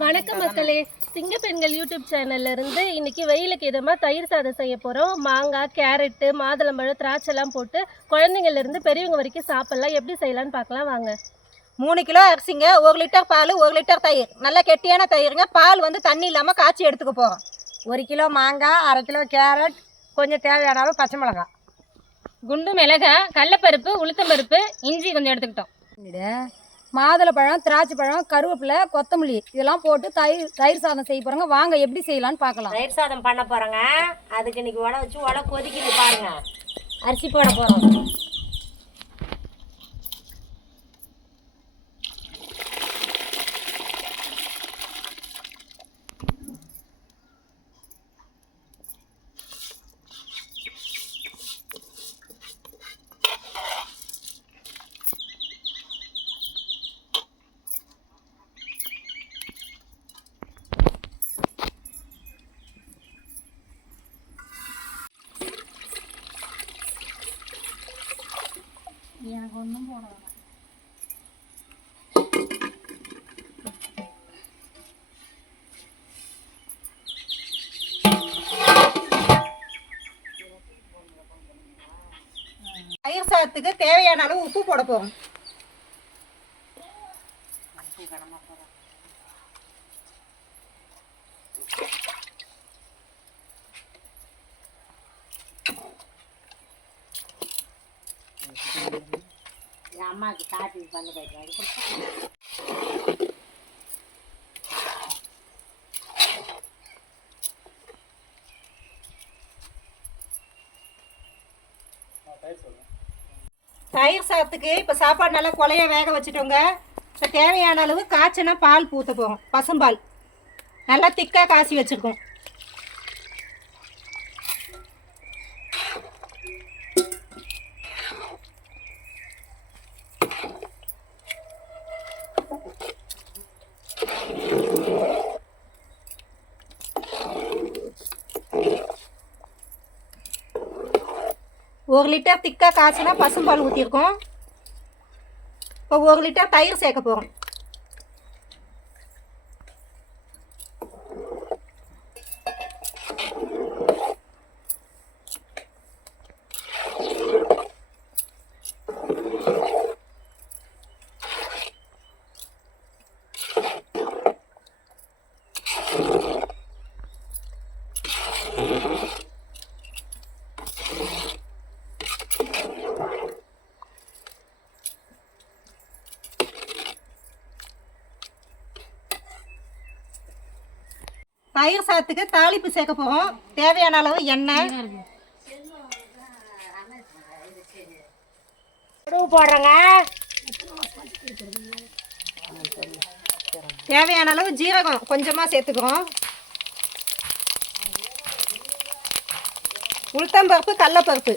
வணக்கம் மக்களே. சிங்க பெண்கள் யூடியூப் சேனல்ல இருந்து இன்னைக்கு வெயிலுக்கு இதமாக தயிர் சாதம் செய்ய போகிறோம் மாங்காய் கேரட்டு மாதுளம்பழம் திராட்சைலாம் போட்டு குழந்தைங்கள்ல இருந்து பெரியவங்க வரைக்கும் சாப்பிடலாம். எப்படி செய்யலாம்னு பார்க்கலாம். வாங்க. மூணு கிலோ அரிசிங்க ஒரு லிட்டர் பால் ஒரு லிட்டர் தயிர். நல்ல கெட்டியான தயிருங்க. பால் வந்து தண்ணி இல்லாமல் காய்ச்சி எடுத்துக்க போகிறோம் ஒரு கிலோ மாங்காய் அரை கிலோ கேரட் கொஞ்சம் தேவையான அளவு பச்சை மிளகாய். குண்டு மிளகாய் கடலப்பருப்பு உளுத்தம்பருப்பு இஞ்சி கொஞ்சம் எடுத்துக்கிட்டோம். மாதுளப்பழம் திராட்சை பழம் கருவேப்பிலை கொத்தமல்லி இதெல்லாம் போட்டு தயிர் தயிர் சாதம் செய்ய போகிறோங்க வாங்க எப்படி செய்யலாம்னு பார்க்கலாம். தயிர் சாதம் பண்ண போகிறோங்க அதுக்கு இன்னைக்கு உட வச்சு உட கொதிக்குது பாருங்க. அரிசி போட போகிறோம் தயிர் சாதத்துக்கு தேவையான அளவு உப்பு போட போகும் அம்மாவுக்கு காட்டி பண்ணி போயிட்டு தயிர் சாதத்துக்கு இப்போ சாப்பாடு நல்லா கொலைய வேக வச்சுட்டோங்க. இப்போ தேவையான அளவு காய்ச்சினா பால் ஊற்ற பசும்பால். நல்லா திக்காக காய்ச்சி வச்சுருக்கோம். ஒரு லிட்டர் திக்காக காய்ச்சினா பசும்பால் ஊற்றிருக்கோம் இப்போ ஒரு லிட்டர் தயிர் சேர்க்க போகிறோம் தயிர் சாதத்துக்கு தாளிப்பு சேர்க்க போகிறோம் தேவையான அளவு எண்ணெய். போடுறேங்க. தேவையான அளவு ஜீரகம் கொஞ்சமாக சேர்த்துக்கிறோம். உளுத்தம்பருப்பு கடலப்பருப்பு.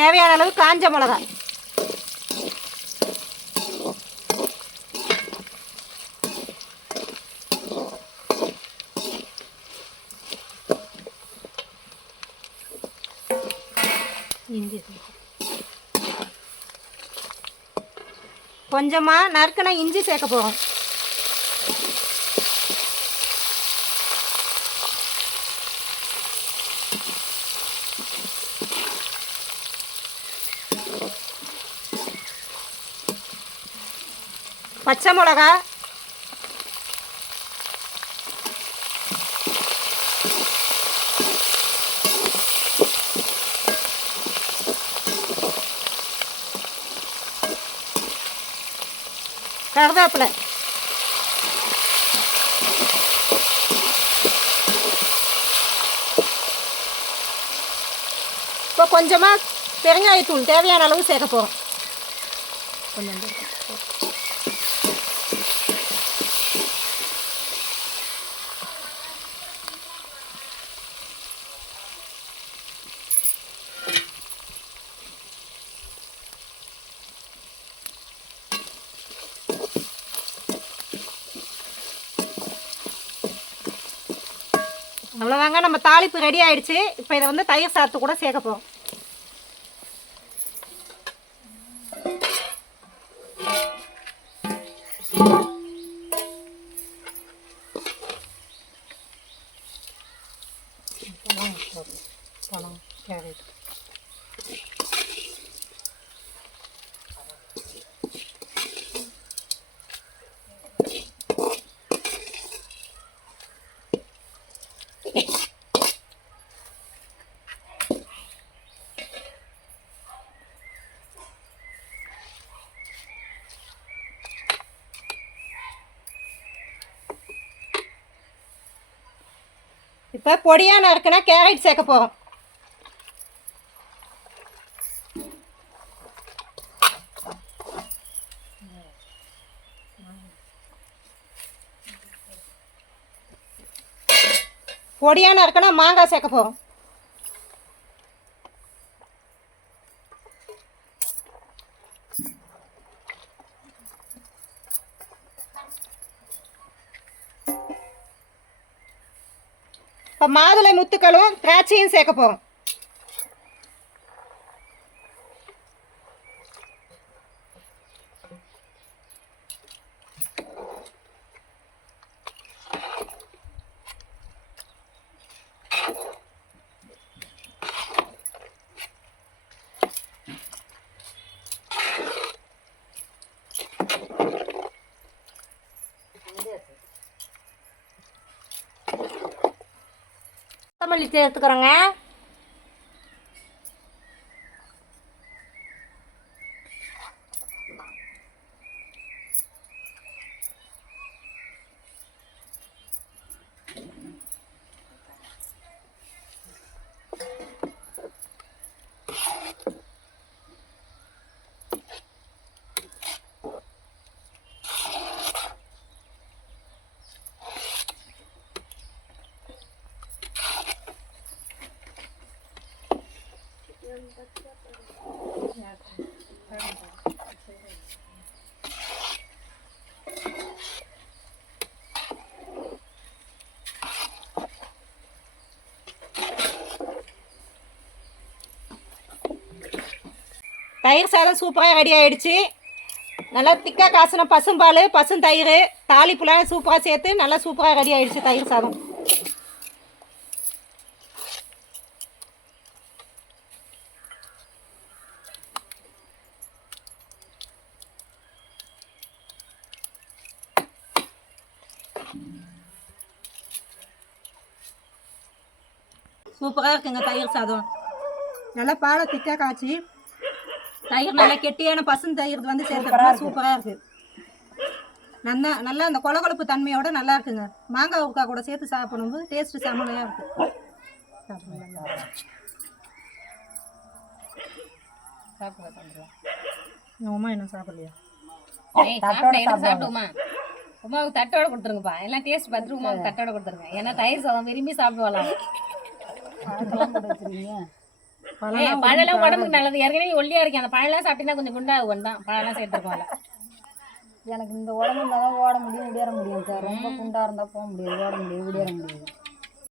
தேவையான அளவு காஞ்ச மிளகாய் கொஞ்சமாக நறுக்கின இஞ்சி சேர்க்க போகிறோம் பச்சை மிளகா. கருவேப்பிலை. இப்போ கொஞ்சமாக பெருங்காயத்தூள் தேவையான அளவு சேர்க்க போகிறோம் அவ்வளோதாங்க நம்ம தாளிப்பு ரெடி ஆயிடுச்சு. இப்போ இதை வந்து தயிர் சாத்து கூட சேர்க்க போகிறோம் இப்போ பொடியாக நறுக்கினா கேரட் சேர்க்க போகிறோம் பொடியாக நறுக்குனா மாங்காய் சேர்க்க போகிறோம் மாதுளை முத்துக்களும் திராட்சையும் சேர்க்க போகிறோம் கொத்தமல்லி சேர்த்துக்கிறோங்க தயிர் சாதம் சூப்பராக ரெடி ஆகிடுச்சு நல்லா திக்காக காசின பசும்பால் பசும் தயிர் தாளிப்புலாம் சூப்பராக சேர்த்து நல்லா சூப்பராக ரெடி ஆகிடுச்சு தயிர் சாதம். சூப்பராக இருக்குங்க தயிர் சாதம். நல்லா பாலை திக்காக காய்ச்சி தயிர் நல்லா கெட்டியான பசும் தயிர் வந்து சேர்த்துக்கலாம் சூப்பராக இருக்கு. நல்லா நல்லா அந்த கொலகொலப்பு தன்மையோட நல்லா இருக்குங்க. மாங்காய் உக்கா கூட சேர்த்து சாப்பிடும்போது டேஸ்ட் செம்மையாக இருக்கு. உமா என்ன சாப்பிடலையா சாப்பிடுமா உமாவுக்கு தட்டோட கொடுத்துருங்கப்பா. எல்லாம் டேஸ்ட் பார்த்துட்டு உமாவுக்கு தட்டோட கொடுத்துருங்க. ஏன்னா தயிர் சாதம் விரும்பி சாப்பிடுவாளாம். ஏய், பழம்லாம் உடம்புக்கு நல்லது. ஏற்கனவே ஒல்லியா இருக்கேன். அந்த பழம்லாம் சாப்பிட்டீங்கன்னா கொஞ்சம் குண்டாகும் தான் பழம்லாம் சேர்த்துருக்கோம்ல. எனக்கு இந்த உடம்புல தான் ஓட முடியும் ஓடியார முடியும் சார். ரொம்ப குண்டா இருந்தா போக முடியாது ஓட முடியாது ஓடியார முடியாது.